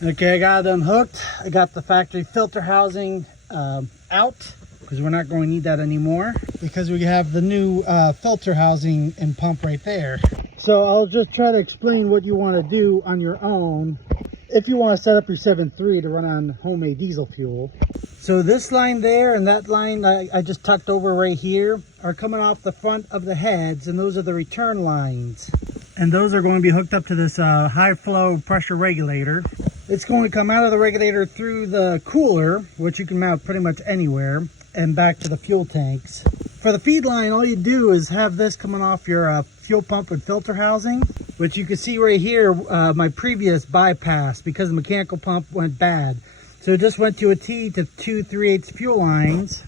Okay, I got it unhooked. I got the factory filter housing out because we're not going to need that anymore because we have the new filter housing and pump right there. So I'll just try to explain what you want to do on your own if you want to set up your 7.3 to run on homemade diesel fuel. So this line there and that line I just tucked over right here are coming off the front of the heads, and those are the return lines. And those are going to be hooked up to this high flow pressure regulator. It's going to come out of the regulator through the cooler, which you can mount pretty much anywhere, and back to the fuel tanks. For the feed line, all you do is have this coming off your fuel pump and filter housing, which you can see right here, my previous bypass, because the mechanical pump went bad. So it just went to a T to 2 3/8 fuel lines.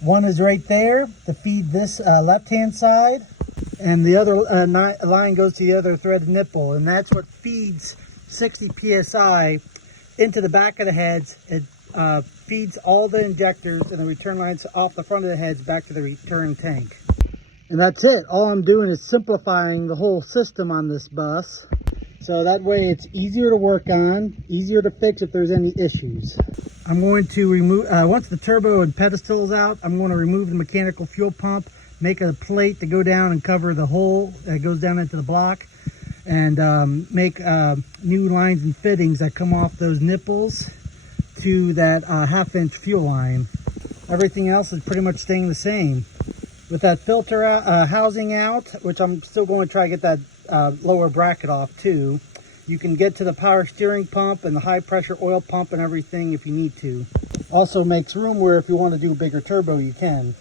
One is right there to feed this left-hand side, and the other line goes to the other threaded nipple, and that's what feeds 60 psi into the back of the heads. It feeds all the injectors and the return lines off the front of the heads back to the return tank. And that's it. All I'm doing is simplifying the whole system on this bus, so that way it's easier to work on, easier to fix if there's any issues. I'm going to remove, once the turbo and pedestal is out, I'm going to remove the mechanical fuel pump, make a plate to go down and cover the hole that goes down into the block, and make new lines and fittings that come off those nipples to that 1/2 inch fuel line. Everything else is pretty much staying the same. With that filter housing out, which I'm still going to try to get that lower bracket off too, you can get to the power steering pump and the high pressure oil pump and everything if you need to. Also makes room where if you want to do a bigger turbo, you can.